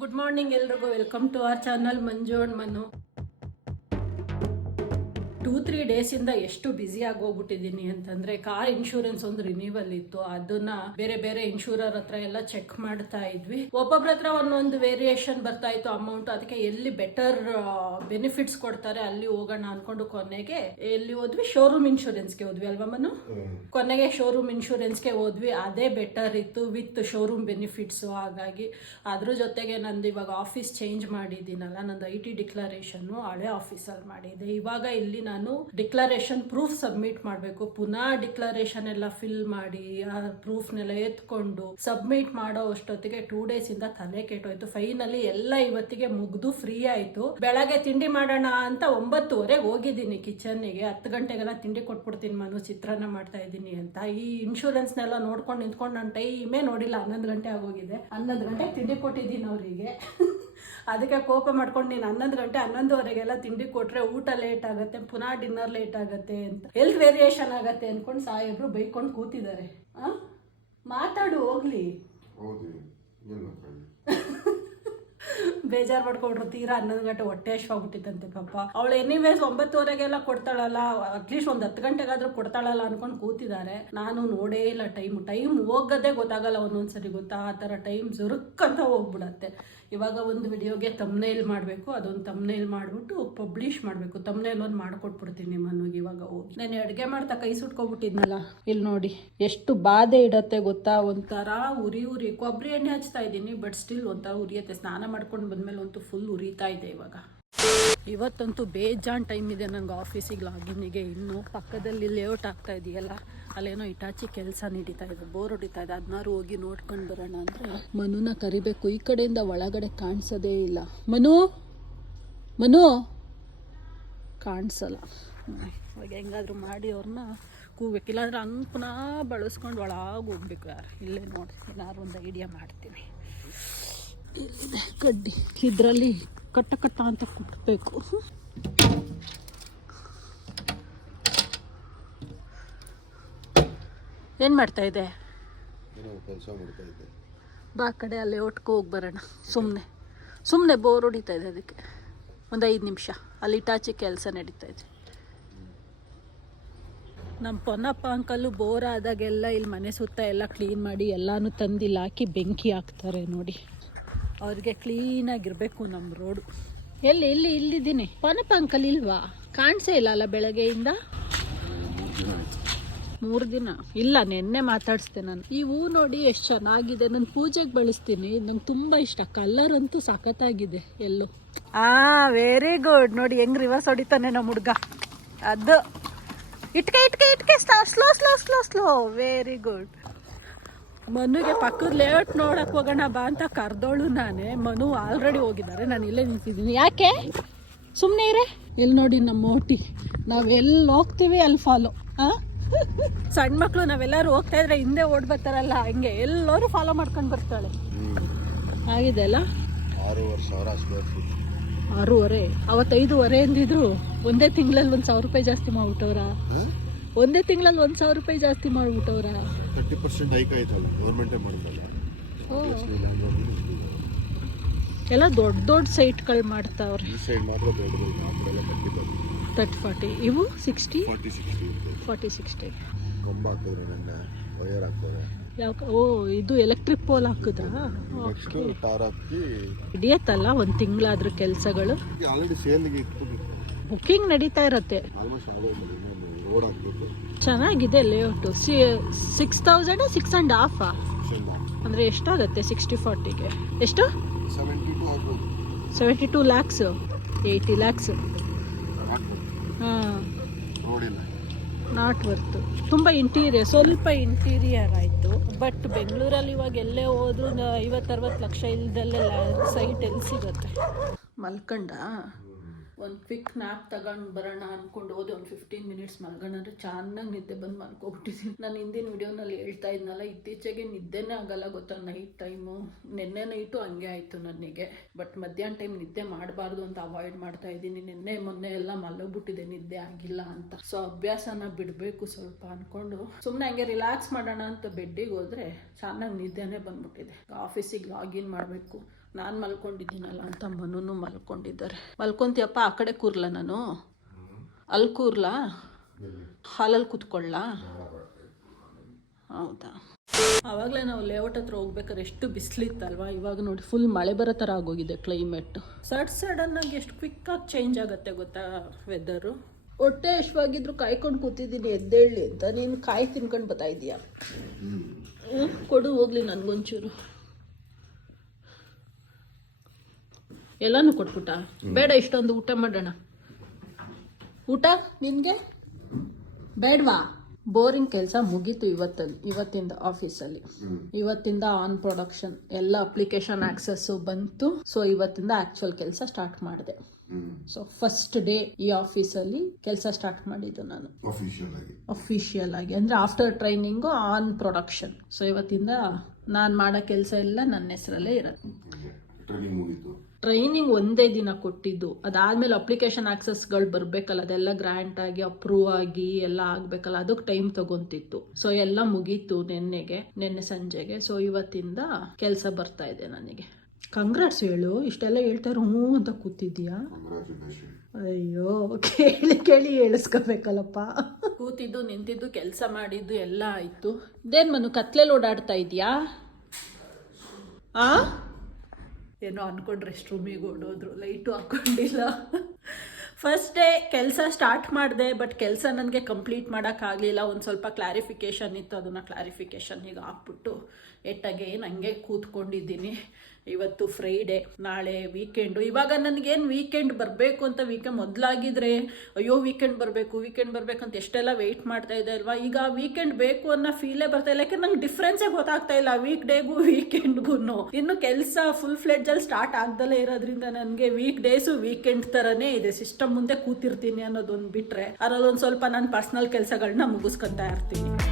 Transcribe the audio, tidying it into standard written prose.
Good morning ಎಲ್ರಿಗೂ. Welcome to our channel Manju and Manu. 2-3 ಡೇಸಿಂದ ಎಷ್ಟು ಬ್ಯುಸಿ ಆಗೋಗ್ಬಿಟ್ಟಿದ್ದೀನಿ ಅಂತಂದ್ರೆ, ಕಾರ್ ಇನ್ಶೂರೆನ್ಸ್ ಒಂದು ರಿನ್ಯೂವಲ್ ಇತ್ತು. ಅದನ್ನ ಬೇರೆ ಬೇರೆ ಇನ್ಶೂರರ್ ಹತ್ರ ಎಲ್ಲ ಚೆಕ್ ಮಾಡ್ತಾ ಇದ್ವಿ. ಒಬ್ಬೊಬ್ರ ಹತ್ರ ಒಂದೊಂದು ವೇರಿಯೇಷನ್ ಬರ್ತಾ ಇತ್ತು ಅಮೌಂಟ್. ಅದಕ್ಕೆ ಎಲ್ಲಿ ಬೆಟರ್ ಬೆನಿಫಿಟ್ಸ್ ಕೊಡ್ತಾರೆ ಅಲ್ಲಿ ಹೋಗೋಣ ಅನ್ಕೊಂಡು ಕೊನೆಗೆ ಎಲ್ಲಿ ಹೋದ್ವಿ, ಶೋರೂಮ್ ಇನ್ಶೂರೆನ್ಸ್ಗೆ ಹೋದ್ವಿ ಅಲ್ವಾ ಮನು? ಕೊನೆಗೆ ಶೋರೂಮ್ ಇನ್ಶೂರೆನ್ಸ್ಗೆ ಹೋದ್ವಿ. ಅದೇ ಬೆಟರ್ ಇತ್ತು ವಿತ್ ಶೋರೂಮ್ ಬೆನಿಫಿಟ್ಸ್. ಹಾಗಾಗಿ ಅದ್ರ ಜೊತೆಗೆ ನಂದು ಇವಾಗ ಆಫೀಸ್ ಚೇಂಜ್ ಮಾಡಿದ್ದೀನಲ್ಲ, ನಂದು IT ಡಿಕ್ಲರೇಷನ್ ಹಳೆ ಆಫೀಸಲ್ಲಿ ಮಾಡಿದೆ. ಇವಾಗ ಇಲ್ಲಿ ನಾನು ಡಿಕ್ಲರೇಷನ್ ಪ್ರೂಫ್ ಸಬ್ಮಿಟ್ ಮಾಡಬೇಕು. ಪುನಃ ಡಿಕ್ಲರೇಷನ್ ಎಲ್ಲ ಫಿಲ್ ಮಾಡಿ ಆ ಪ್ರೂಫ್ನೆಲ್ಲ ಎತ್ಕೊಂಡು ಸಬ್ಮಿಟ್ ಮಾಡೋ ಅಷ್ಟೊತ್ತಿಗೆ 2 ಡೇಸ್ ಇಂದ ತಲೆ ಕೆಟ್ಟೋಯ್ತು. ಫೈನಲಿ ಎಲ್ಲ ಇವತ್ತಿಗೆ ಮುಗ್ದು ಫ್ರೀ ಆಯ್ತು. ಬೆಳಗ್ಗೆ ತಿಂಡಿ ಮಾಡೋಣ ಅಂತ 9:30 ಹೋಗಿದ್ದೀನಿ ಕಿಚನ್ನಿಗೆ. 10 ಗಂಟೆಗೆಲ್ಲ ತಿಂಡಿ ಕೊಟ್ಬಿಡ್ತೀನಿ ಮನು, ಚಿತ್ರಾನ್ನ ಮಾಡ್ತಾ ಇದ್ದೀನಿ ಅಂತ. ಈ ಇನ್ಶೂರೆನ್ಸ್ನೆಲ್ಲ ನೋಡ್ಕೊಂಡು ನಿಂತ್ಕೊಂಡು ನಾನು ಟೈಮೇ ನೋಡಿಲ್ಲ. 11 ಗಂಟೆ ಆಗೋಗಿದೆ. 11 ಗಂಟೆಗೆ ತಿಂಡಿ ಕೊಟ್ಟಿದ್ದೀನಿ ಅವರಿಗೆ. ಅದಕ್ಕೆ ಕೋಪ ಮಾಡ್ಕೊಂಡು ನೀನು 11 ಗಂಟೆ 11:15 ತಿಂಡಿ ಕೊಟ್ರೆ ಊಟ ಲೇಟ್ ಆಗುತ್ತೆ, ಪುನಃ ಡಿನ್ನರ್ ಲೇಟ್ ಆಗುತ್ತೆ ಅಂತ, ಹೆಲ್ತ್ ವೇರಿಯೇಷನ್ ಆಗತ್ತೆ ಅನ್ಕೊಂಡು ಸಾಹೇಬ್ರು ಬೈಕೊಂಡು ಕೂತಿದ್ದಾರೆ. ಮಾತಾಡು ಹೋಗ್ಲಿ. ಬೇಜಾರು ಮಾಡ್ಕೊಂಡ್ರು ತೀರಾ. 11 ಗಂಟೆ ಹೊಟ್ಟೆ ಅಶ್ವಾಗ್ಬಿಟ್ಟಿತ್ತಂತೆ ಪಾಪ. ಅವಳು ಎನಿವೇಸ್ 9:30 ಕೊಡ್ತಾಳಲ್ಲ, ಅಟ್ಲೀಸ್ಟ್ ಒಂದು 10 ಗಂಟೆಗಾದ್ರೂ ಕೊಡ್ತಾಳಲ್ಲ ಅನ್ಕೊಂಡು ಕೂತಿದ್ದಾರೆ. ನಾನು ನೋಡೇ ಇಲ್ಲ ಟೈಮ್ ಹೋಗೋದೇ ಗೊತ್ತಾಗಲ್ಲ ಒಂದೊಂದ್ಸರಿ, ಗೊತ್ತಾ? ಆ ಥರ ಟೈಮ್ ಜುರುಕ್ಕಂತ ಹೋಗ್ಬಿಡತ್ತೆ. ಇವಾಗ ಒಂದು ವಿಡಿಯೋಗೆ ತಮ್ನೇಲ್ ಮಾಡಬೇಕು. ಅದೊಂದು ತಮ್ನೇಲ್ ಮಾಡಿಬಿಟ್ಟು ಪಬ್ಲಿಷ್ ಮಾಡಬೇಕು. ತಮ್ನೇಲ್ ಒಂದು ಮಾಡಿಕೊಟ್ಬಿಡ್ತೀನಿ ಮನುಗೆ. ಇವಾಗ ಹೋಗಿ ನಾನು ಅಡುಗೆ ಮಾಡ್ತಾ ಕೈ ಸುಟ್ಕೊಬಿಟ್ಟಿದ್ನಲ್ಲ, ಇಲ್ಲಿ ನೋಡಿ ಎಷ್ಟು ಬಾಧೆ ಇಡತ್ತೆ ಗೊತ್ತಾ? ಒಂಥರ ಉರಿ ಕೊಬ್ಬರಿ ಎಣ್ಣೆ ಹಚ್ತಾ ಇದ್ದೀನಿ, ಬಟ್ ಸ್ಟಿಲ್ ಒಂಥರ ಉರಿಯತ್ತೆ. ಸ್ನಾನ ಮಾಡ್ಕೊಂಡು ಬಂದ್ಮೇಲೆ ಅಂತೂ ಫುಲ್ ಉರಿತಾ ಇದೆ ಇವಾಗ. ಇವತ್ತಂತೂ ಬೇಜಾನ್ ಟೈಮ್ ಇದೆ ನನಗೆ ಆಫೀಸಿಗೆ ಲಾಗಿನ್ನಿಗೆ. ಇನ್ನು ಪಕ್ಕದಲ್ಲಿ ಲೇಔಟ್ ಆಗ್ತಾ ಇದೆಯಲ್ಲ, ಅಲ್ಲೇನೋ ಇಟಾಚಿ ಕೆಲಸ ನಡೀತಾ ಇದೆ, ಬೋರ್ ಹೊಡಿತಾ ಇದೆ. ಅದನ್ನಾರು ಹೋಗಿ ನೋಡ್ಕೊಂಡು ಬರೋಣ ಅಂದರೆ ಮನುನ ಕರಿಬೇಕು. ಈ ಕಡೆಯಿಂದ ಒಳಗಡೆ ಕಾಣಿಸೋದೇ ಇಲ್ಲ. ಮನು ಕಾಣಿಸಲ್ಲ. ಇವಾಗ ಹೆಂಗಾದ್ರೂ ಮಾಡಿ ಅವ್ರನ್ನ ಕೂಗ್ಬೇಕು, ಇಲ್ಲಾಂದ್ರೆ ಹಂಗೆ ಪುನಃ ಬಳಸ್ಕೊಂಡು ಒಳಗೆ ಹೋಗ್ಬೇಕು. ಇಲ್ಲೇ ನೋಡಿ ಏನಾದ್ರು ಒಂದು ಐಡಿಯಾ ಮಾಡ್ತೀನಿ. ಇಲ್ಲಿದೆ ಕಡ್ಡಿ, ಇದರಲ್ಲಿ ಕಟ್ಟ ಅಂತ ಕುಟ್ಟಬೇಕು. ಏನು ಮಾಡ್ತಾ ಇದೆ? ಬಾ ಕಡೆ ಅಲ್ಲೇ ಒಟ್ಕೊ ಹೋಗಿ ಬರೋಣ. ಸುಮ್ಮನೆ ಬೋರ್ ಹೊಡಿತಾ ಇದೆ. ಅದಕ್ಕೆ ಒಂದು 5 ನಿಮಿಷ ಅಲ್ಲಿ ಇಟಾಚಿ ಕೆಲಸ ನಡೀತಾ ಇದೆ. ನಮ್ಮ ಪೊನ್ನಪ್ಪ ಅಂಕಲ್ಲು ಬೋರ್ ಆದಾಗೆಲ್ಲ ಇಲ್ಲಿ ಮನೆ ಸುತ್ತ ಎಲ್ಲ ಕ್ಲೀನ್ ಮಾಡಿ ಎಲ್ಲಾನು ತಂದಿಲ್ಲ ಹಾಕಿ ಬೆಂಕಿ ಹಾಕ್ತಾರೆ ನೋಡಿ. ಅವ್ರಿಗೆ ಕ್ಲೀನಾಗಿರಬೇಕು ನಮ್ಮ ರೋಡು. ಇಲ್ಲಿದ್ದೀನಿ. ಪೊನ್ನಪ್ಪ ಅಂಕಲ್ ಇಲ್ವಾ? ಕಾಣಿಸೇ ಇಲ್ಲ ಅಲ್ಲ ಬೆಳಗ್ಗೆಯಿಂದ. 3 ದಿನ ಇಲ್ಲ, ನೆನ್ನೆ ಮಾತಾಡಿಸ್ದೆ ನಾನು. ಈ ಹೂ ನೋಡಿ ಎಷ್ಟು ಚೆನ್ನಾಗಿದೆ. ನಾನು ಪೂಜೆಗೆ ಬಳಸ್ತೀನಿ, ನಂಗೆ ತುಂಬ ಇಷ್ಟ. ಕಲರ್ ಅಂತೂ ಸಖತ್ತಾಗಿದೆ. ಎಲ್ಲೋ ವೆರಿ ಗುಡ್. ನೋಡಿ ಹೆಂಗ್ ರಿವರ್ಸ್ ಹೊಡಿತಾನೆ ನಮ್ಮ ಹುಡ್ಗ. ಅದು ಇಟ್ಕೆ ಸ್ಲೋ. Very good. ಮನುಗೆ ಪಕ್ಕದ ಲೇಔಟ್ ನೋಡಕ್ ಹೋಗೋಣ ಬಾ ಅಂತ ಕರ್ದೋಳು ನಾನೇ. ಮನು ಆಲ್ರೆಡಿ ಹೋಗಿದ್ದಾರೆ, ನಾನು ಇಲ್ಲೇ ನಿಂತಿದ್ದೀನಿ. ಯಾಕೆ ಸುಮ್ಮನೆ ಇರೇ. ಎಲ್ಲಿ ನೋಡಿ ನಮ್ಮ ಓಟಿ, ನಾವೆಲ್ಲಿ ಹೋಗ್ತೀವಿ ಅಲ್ಲಿ ಫಾಲೋ. ಸಣ್ಣ ಮಕ್ಕಳು ನಾವೆಲ್ಲರೂ ಹೋಗ್ತಾ ಇದ್ರೆ ಹಿಂದೆ ಓಡ್ ಬರ್ತಾರಲ್ಲ, ಹಂಗೆ ಎಲ್ಲರೂ ಫಾಲೋ ಮಾಡ್ಕೊಂಡು ಬರ್ತಾಳೆ. ಆಗಿದೆ ಅಲ್ಲ. 6,500 ಸ್ಕ್ವೇರ್ ಫೀಟ್. 6.5. ಅವತ್ತು 5.5 ಅಂದಿದ್ರು. ಒಂದೇ ತಿಂಗಳಲ್ಲಿ 1,000 ರೂಪಾಯಿ ಜಾಸ್ತಿ ಮಾಡ್ಬಿಟ್ಟವ್ರ. ಒಂದೇ ತಿಂಗಳಲ್ಲಿ 1,000 ರೂಪಾಯಿ ಜಾಸ್ತಿ ಮಾಡ್ಬಿಟ್ಟವ್ರ. 30% ಹೈಕ್ ಆಯ್ತಲ್ಲ, ಗೌರ್ಮೆಂಟೇ ಮಾಡಿದಲ್ಲ. ಎಲ್ಲ ದೊಡ್ಡ ಸೈಟ್ಗಳು ಮಾಡ್ತಾವ್ರೆ. ಈ ಸೈಡ್ ಮಾತ್ರ ದೊಡ್ಡದು, ಆ ಕಡೆ ಎಲ್ಲ 30-40. ಇವು 40-60 ಕಂಬ ಹಾಕಿದ್ರು, ನೆನ್ನೆ ವೈರ್ ಹಾಕಿದ್ರು. ಇದು ಎಲೆಕ್ಟ್ರಿಕ್ ಪೋಲ್ ಹಾಕಿದ್ರಾ? ಟಾರ್ ಹಾಕಿ ಹಿಡಿಯತ್ತಲ್ಲ ಒಂದು ತಿಂಗಳಾದ್ರೂ ಕೆಲಸಗಳು. ಆಲ್ರೆಡಿ ಸೇಲ್ಗೆ ಬುಕ್ಕಿಂಗ್ ನಡೀತಾ ಇರತ್ತೆ. ಆಲ್ಮೋಸ್ಟ್ ಆಗೋದು. ರೋಡ್ ಹಾಕ್ಬೇಕು. ಚೆನ್ನಾಗಿದೆ ಲೇಔಟು. 6,650 ಅಂದರೆ ಎಷ್ಟಾಗುತ್ತೆ 60-40ಗೆ? ಎಷ್ಟು? 72 ಲ್ಯಾಕ್ಸ್, 80 ಲ್ಯಾಕ್ಸ್. ಹಾಂ, ನಾಟ್ ವರ್ತು. ತುಂಬ ಸ್ವಲ್ಪ ಇಂಟೀರಿಯರ್ ಆಯಿತು. ಬಟ್ ಬೆಂಗಳೂರಲ್ಲಿ ಇವಾಗ ಎಲ್ಲೇ ಹೋದ್ರು 50-60 ಲಕ್ಷ ಇಲ್ದಲ್ಲೇ ಸೈಟ್ ಎಲ್ಲಿ ಸಿಗುತ್ತೆ? ಮಲ್ಕಂಡ ಒಂದು ಕ್ವಿಕ್ ನ್ಯಾಪ್ ತಗೊಂಡು ಬರೋಣ ಅಂದ್ಕೊಂಡು ಹೋದೆ. ಒಂದು 15 ಮಿನಿಟ್ಸ್ ಮಲ್ಗೋಣ ಅಂದರೆ ಚೆನ್ನಾಗಿ ನಿದ್ದೆ ಬಂದು ಮಲ್ಕೊಬಿಟ್ಟಿದ್ದೀನಿ. ನಾನು ಹಿಂದಿನ ವಿಡಿಯೋನಲ್ಲಿ ಹೇಳ್ತಾ ಇದ್ನಲ್ಲ, ಇತ್ತೀಚೆಗೆ ನಿದ್ದೆನೇ ಆಗಲ್ಲ ಗೊತ್ತಾ ನೈಟ್ ಟೈಮು. ನೆನ್ನೆ ನೈಟು ಹಂಗೆ ಆಯಿತು ನನಗೆ. ಬಟ್ ಮಧ್ಯಾಹ್ನ ಟೈಮ್ ನಿದ್ದೆ ಮಾಡಬಾರ್ದು ಅಂತ ಅವಾಯ್ಡ್ ಮಾಡ್ತಾ ಇದ್ದೀನಿ. ಮೊನ್ನೆ ಎಲ್ಲ ಮಲಗ್ಬಿಟ್ಟಿದೆ, ನಿದ್ದೆ ಆಗಿಲ್ಲ ಅಂತ. ಸೊ ಅಭ್ಯಾಸನ ಬಿಡಬೇಕು ಸ್ವಲ್ಪ ಅಂದ್ಕೊಂಡು ಸುಮ್ಮನೆ ಹಂಗೆ ರಿಲ್ಯಾಕ್ಸ್ ಮಾಡೋಣ ಅಂತ ಬೆಡ್ಡಿಗೆ ಹೋದರೆ ಚೆನ್ನಾಗಿ ನಿದ್ದೆನೇ ಬಂದ್ಬಿಟ್ಟಿದೆ. ಆಫೀಸಿಗೆ ಲಾಗಿನ್ ಮಾಡಬೇಕು. ನಾನು ಮಲ್ಕೊಂಡಿದ್ದೀನಲ್ಲ ಅಂತ ಮನೂ ಮಲ್ಕೊಂಡಿದ್ದಾರೆ. ಮಲ್ಕೊಂತೀಯಪ್ಪ? ಆ ಕಡೆ ಕೂರ್ಲ ನಾನು? ಅಲ್ಲಿ ಕೂರ್ಲಾ? ಹಾಲಲ್ಲಿ ಕೂತ್ಕೊಳ್ಳ? ಹೌದಾ. ಆವಾಗಲೇ ನಾವು ಲೇಔಟ್ ಹತ್ರ ಹೋಗ್ಬೇಕಾದ್ರೆ ಎಷ್ಟು ಬಿಸಿಲಿತ್ತಲ್ವಾ, ಇವಾಗ ನೋಡಿ ಫುಲ್ ಮಳೆ ಬರೋ ಥರ ಆಗೋಗಿದೆ ಕ್ಲೈಮೇಟ್. ಸಡನ್ನಾಗಿ ಎಷ್ಟು ಕ್ವಿಕ್ಕಾಗಿ ಚೇಂಜ್ ಆಗುತ್ತೆ ಗೊತ್ತಾ ವೆದರು. ಹೊಟ್ಟೆ ಎಷ್ಟವಾಗಿದ್ರು ಕಾಯ್ಕೊಂಡು ಕೂತಿದ್ದೀನಿ ಎದ್ದೇಳಿ ಅಂತ, ನೀನು ಕಾಯಿ ತಿನ್ಕೊಂಡು ಬರ್ತಾ ಇದೀಯಾ. ಕೊಡು ಹೋಗ್ಲಿ ನನಗೊಂಚೂರು. ಎಲ್ಲನೂ ಕೊಟ್ಬಿಟ್ಟ? ಬೇಡ, ಇಷ್ಟೊಂದು ಊಟ ಮಾಡೋಣ. ಊಟ ನಿನಗೆ ಬೇಡವಾ? ಬೋರಿಂಗ್ ಕೆಲಸ ಮುಗೀತು ಇವತ್ತಿಂದ ಆಫೀಸಲ್ಲಿ. ಇವತ್ತಿಂದ ಆನ್ ಪ್ರೊಡಕ್ಷನ್ ಎಲ್ಲ ಅಪ್ಲಿಕೇಶನ್ ಆಕ್ಸೆಸ್ಸು ಬಂತು. ಸೊ ಇವತ್ತಿಂದ ಆಕ್ಚುಯಲ್ ಕೆಲಸ ಸ್ಟಾರ್ಟ್ ಮಾಡಿದೆ. ಸೊ ಫಸ್ಟ್ ಡೇ ಈ ಆಫೀಸಲ್ಲಿ ಕೆಲಸ ಸ್ಟಾರ್ಟ್ ಮಾಡಿದ್ದು ನಾನು ಅಫಿಷಿಯಲ್ ಆಗಿ, ಅಂದ್ರೆ after training on production. So ಇವತ್ತಿಂದ ನಾನು ಮಾಡೋ ಕೆಲಸ ಎಲ್ಲ ನನ್ನ ಹೆಸರಲ್ಲೇ ಇರುತ್ತೆ. ಟ್ರೈನಿಂಗ್ ಒಂದೇ ದಿನ ಕೊಟ್ಟಿದ್ದು, ಅದಾದ್ಮೇಲೆ ಅಪ್ಲಿಕೇಶನ್ ಆಕ್ಸೆಸ್ಗಳು ಬರಬೇಕಲ್ಲ, ಅದೆಲ್ಲ ಗ್ರ್ಯಾಂಟ್ ಆಗಿ ಅಪ್ರೂವ್ ಆಗಿ ಎಲ್ಲ ಆಗಬೇಕಲ್ಲ, ಅದಕ್ಕೆ ಟೈಮ್ ತಗೊಂತಿತ್ತು. ಸೊ ಎಲ್ಲ ಮುಗೀತು ನಿನ್ನೆ ಸಂಜೆಗೆ. ಸೊ ಇವತ್ತಿಂದ ಕೆಲಸ ಬರ್ತಾ ಇದೆ ನನಗೆ. ಕಂಗ್ರಾಟ್ಸ್ ಹೇಳು. ಇಷ್ಟೆಲ್ಲ ಹೇಳ್ತಾರೆ ಹ್ಞೂ ಅಂತ ಕೂತಿದ್ಯಾ? ಅಯ್ಯೋ, ಕೇಳಿ ಹೇಳಿಸ್ಕೋಬೇಕಲ್ಲಪ್ಪ. ಕೂತಿದ್ದು ನಿಂತಿದ್ದು ಕೆಲಸ ಮಾಡಿದ್ದು ಎಲ್ಲ ಆಯಿತು. ಇದೇನು ಮನು ಕತ್ಲೆಲ್ಲಿ ಓಡಾಡ್ತಾ ಇದೆಯಾ? ಏನೋ ಅಂದ್ಕೊಂಡು ರೆಸ್ಟ್ ರೂಮಿಗೆ ಓಡೋದ್ರು, ಲೈಟು ಹಾಕ್ಕೊಂಡಿಲ್ಲ. ಫಸ್ಟ್ ಡೇ ಕೆಲಸ ಸ್ಟಾರ್ಟ್ ಮಾಡಿದೆ, ಬಟ್ ಕೆಲಸ ನನಗೆ ಕಂಪ್ಲೀಟ್ ಮಾಡೋಕ್ಕಾಗಲಿಲ್ಲ. ಒಂದು ಸ್ವಲ್ಪ ಕ್ಲಾರಿಫಿಕೇಷನ್ ಇತ್ತು, ಅದನ್ನು ಕ್ಲಾರಿಫಿಕೇಷನ್ನಿಗೆ ಹಾಕ್ಬಿಟ್ಟು ಎಟ್ಟಾಗೇನು ಹಂಗೆ ಕೂತ್ಕೊಂಡಿದ್ದೀನಿ. ಇವತ್ತು ಫ್ರೈಡೇ, ನಾಳೆ ವೀಕೆಂಡು. ಇವಾಗ ನನಗೇನು ವೀಕೆಂಡ್ ಬರಬೇಕು ಅಂತ ಮೊದಲಾಗಿದ್ರೆ ಅಯ್ಯೋ ವೀಕೆಂಡ್ ಬರಬೇಕು ಅಂತ ಎಷ್ಟೆಲ್ಲ ವೆಯ್ಟ್ ಮಾಡ್ತಾ ಇದ್ದೆ ಅಲ್ವಾ. ಈಗ ವೀಕೆಂಡ್ ಬೇಕು ಅನ್ನೋ ಫೀಲೇ ಬರ್ತಾ ಇಲ್ಲ. ಯಾಕಂದ್ರೆ ನಂಗೆ ಡಿಫ್ರೆನ್ಸೇ ಗೊತ್ತಾಗ್ತಾ ಇಲ್ಲ ವೀಕ್ ಡೇಗೂ ವೀಕೆಂಡ್ಗೂ. ಇನ್ನು ಕೆಲಸ ಫುಲ್ ಫ್ಲೆಡ್ಜಲ್ಲಿ ಸ್ಟಾರ್ಟ್ ಆಗ್ದಲೇ ಇರೋದ್ರಿಂದ ನನಗೆ ವೀಕ್ ಡೇಸು ವೀಕೆಂಡ್ ಥರನೇ ಇದೆ. ಸಿಸ್ಟಮ್ ಮುಂದೆ ಕೂತಿರ್ತೀನಿ ಅನ್ನೋದೊಂದು ಬಿಟ್ಟರೆ ಅದರಲ್ಲೊಂದು ಸ್ವಲ್ಪ ನಾನು ಪರ್ಸ್ನಲ್ ಕೆಲಸಗಳನ್ನ ಮುಗಿಸ್ಕೊತಾ ಇರ್ತೀನಿ.